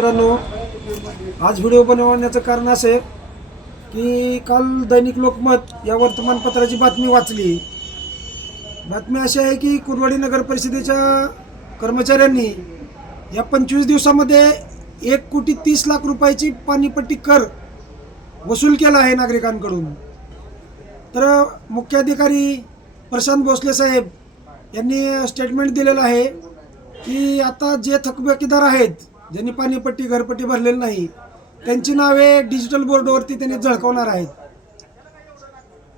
मित्रांनो आज व्हिडिओ बनवण्याचं कारण असे की काल दैनिक लोकमत या वर्तमानपत्राची बातमी वाचली. बातमी अशी आहे की कुरवाडी नगर परिषदेच्या कर्मचाऱ्यांनी या पंचवीस दिवसामध्ये एक कोटी तीस लाख रुपयाची पाणीपट्टी कर वसूल केला आहे नागरिकांकडून. तर मुख्याधिकारी प्रशांत भोसले साहेब यांनी स्टेटमेंट दिलेलं आहे की आता जे थकबाकीदार आहेत ज्यांनी पाणीपट्टी घरपट्टी भरलेली नाही त्यांची नावे डिजिटल बोर्डवरती त्यांनी झळकवणार आहेत.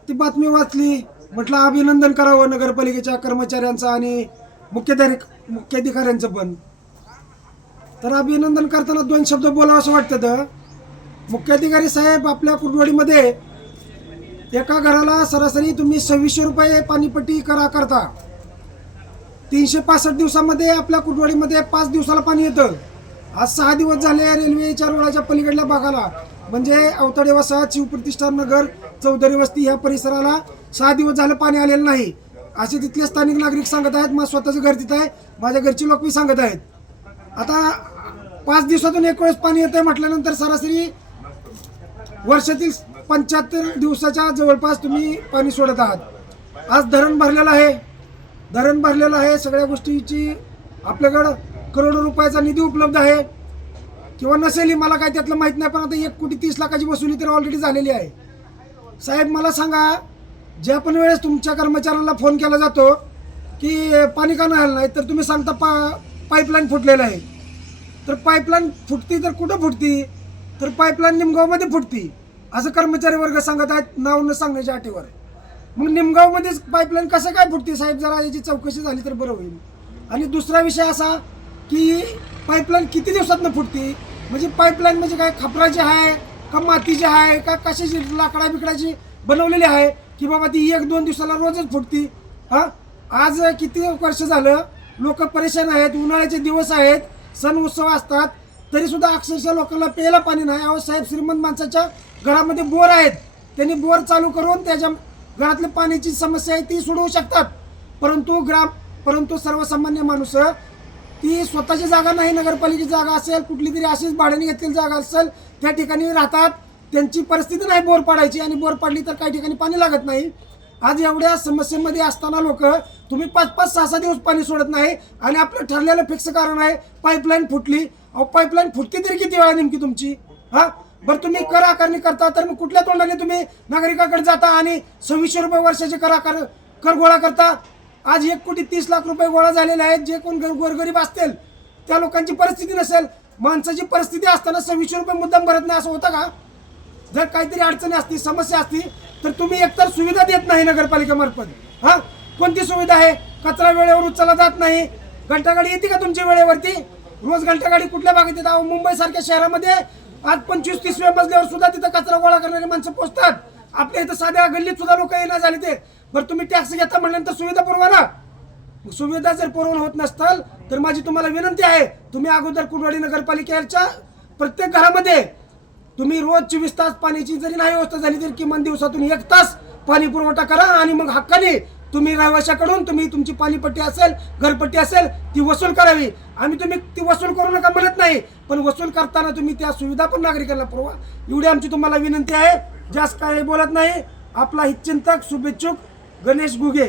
ती बातमी वाचली म्हटलं अभिनंदन करावं नगरपालिकेच्या कर्मचाऱ्यांचं आणि मुख्याधारी मुख्याधिकाऱ्यांचं पण. तर अभिनंदन करताना दोन शब्द बोलावं असं वाटतं. तर मुख्याधिकारी साहेब आपल्या कुटवाडीमध्ये एका घराला सरासरी तुम्ही सव्वीसशे रुपये पाणीपट्टी करा करता. तीनशे पासष्ट दिवसामध्ये आपल्या कुटवाडीमध्ये पाच दिवसाला पाणी येतं. आज सहा दिवस झाले रेल्वेच्या रुळाच्या पलीकडल्या भागाला. म्हणजे अवताडे वसाहत शिवप्रतिष्ठान नगर चौधरी वस्ती ह्या परिसराला सहा दिवस झालं पाणी आलेलं नाही. असे तिथले स्थानिक नागरिक सांगत आहेत माझं स्वतःचं घर तिथं आहे माझ्या घरची लोक मी सांगत आहेत. आता पाच दिवसातून एक वेळेस पाणी येतंय म्हटल्यानंतर सरासरी वर्षातील पंच्याहत्तर दिवसाच्या जवळपास तुम्ही पाणी सोडत आहात. आज धरण भरलेलं आहे. धरण भरलेलं आहे सगळ्या गोष्टीची आपल्याकडं करोडो रुपयाचा निधी उपलब्ध आहे. किंवा नसेलही मला काय त्यातलं माहीत नाही पण आता एक कोटी तीस लाखाची वसुली तर ऑलरेडी झालेली आहे. साहेब मला सांगा ज्या पण वेळेस तुमच्या कर्मचाऱ्यांना फोन केला जातो की पाणी का नाही आलं नाही तर तुम्ही सांगता पा पाईपलाईन फुटलेलं आहे. तर पाईपलाईन फुटती तर कुठं फुटती? तर पाईपलाईन निमगावमध्ये फुटती. असं कर्मचारी वर्ग सांगत आहेत नाव न सांगण्याच्या अटीवर. मग निमगावमध्येच पाईपलाईन कसं काय फुटते साहेब? जरा याची चौकशी झाली तर बरं होईल. आणि दुसरा विषय असा की पाईपलाईन किती दिवसातनं फुटते? म्हणजे पाईपलाईन म्हणजे काय? खपराची आहे का मातीची आहे का कशाची लाकडा बिकडाची बनवलेली आहे की बाबा ती एक दोन दिवसाला रोजच फुटती? हां? आज किती वर्ष झालं? लोक परेशान आहेत उन्हाळ्याचे दिवस आहेत सण उत्सव असतात तरीसुद्धा अक्षरशः लोकांना प्यायला पाणी नाही. अहो साहेब श्रीमंत माणसाच्या घरामध्ये बोर आहेत. त्यांनी बोर चालू करून त्याच्या घरातल्या पाण्याची समस्या आहे ती सोडवू शकतात. परंतु ग्राम परंतु सर्वसामान्य माणूस ती स्वतःची जागा नाही नगरपालिकेची जागा असेल कुठली तरी अशीच भाड्याने घेतलेली जागा असेल त्या ठिकाणी राहतात. त्यांची परिस्थिती नाही बोर पाडायची आणि बोर पाडली तर काही ठिकाणी पाणी लागत नाही. आज एवढ्या समस्येमध्ये असताना लोक तुम्ही पाच पाच सहा सहा दिवस पाणी सोडत नाही आणि आपलं ठरलेलं फिक्स कारण आहे पाईपलाईन फुटली. अहो पाईपलाईन फुटती तरी किती वेळा नेमकी तुमची? हा? बरं तुम्ही कर आकारणी करता तर मग कुठल्या तोंडाने तुम्ही नागरिकाकडे जाता आणि सव्वीसशे रुपये वर्षाचे कर आकार कर गोळा करता? आज एक कोटी तीस लाख रुपये गोळा झालेले आहेत. जे कोण गोरगरीब असतील त्या लोकांची परिस्थिती नसेल माणसाची परिस्थिती असताना सव्वीसशे रुपये मुद्दाम भरत नाही असं होतं का? जर काहीतरी अडचणी असतील समस्या असतील तर तुम्ही एकतर सुविधा देत नाही नगरपालिकेमार्फत हा? कोणती सुविधा आहे? कचरा वेळेवर उचलला जात नाही. घंटागाडी येते का तुमच्या वेळेवरती? रोज घंटागाडी कुठल्या भागात येतात अहो, शहरामध्ये आज पंचवीस तीसव्या मजल्यावर सुद्धा तिथं कचरा गोळा करणारी माणसं पोचतात आपल्या इथं साध्या गल्लीत सुद्धा लोक येणार झाले ते. बरं तुम्ही टॅक्स घेता म्हणल्यानंतर सुविधा पुरवा ना. सुविधा जर पुरवण होत नसताल तर माझी तुम्हाला विनंती आहे तुम्ही अगोदर कुडवाडी नगरपालिकेच्या प्रत्येक घरामध्ये तुम्ही रोज चोवीस तास पाण्याची जरी नाही व्यवस्था झाली तरी किमान दिवसातून एक तास पाणी पुरवठा करा आणि मग हक्काने तुम्ही रहिवाशाकडून तुम्ही तुमची पाणीपट्टी असेल घरपट्टी असेल ती वसूल करावी. आम्ही तुम्ही ती वसूल करू नका म्हणत नाही पण वसूल करताना तुम्ही त्या सुविधा पण नागरिकांना पुरवा. एवढी आमची तुम्हाला विनंती आहे. जास्त काही बोलत नाही. आपला हितचिंतक शुभेच्छुक गणेश गुगे.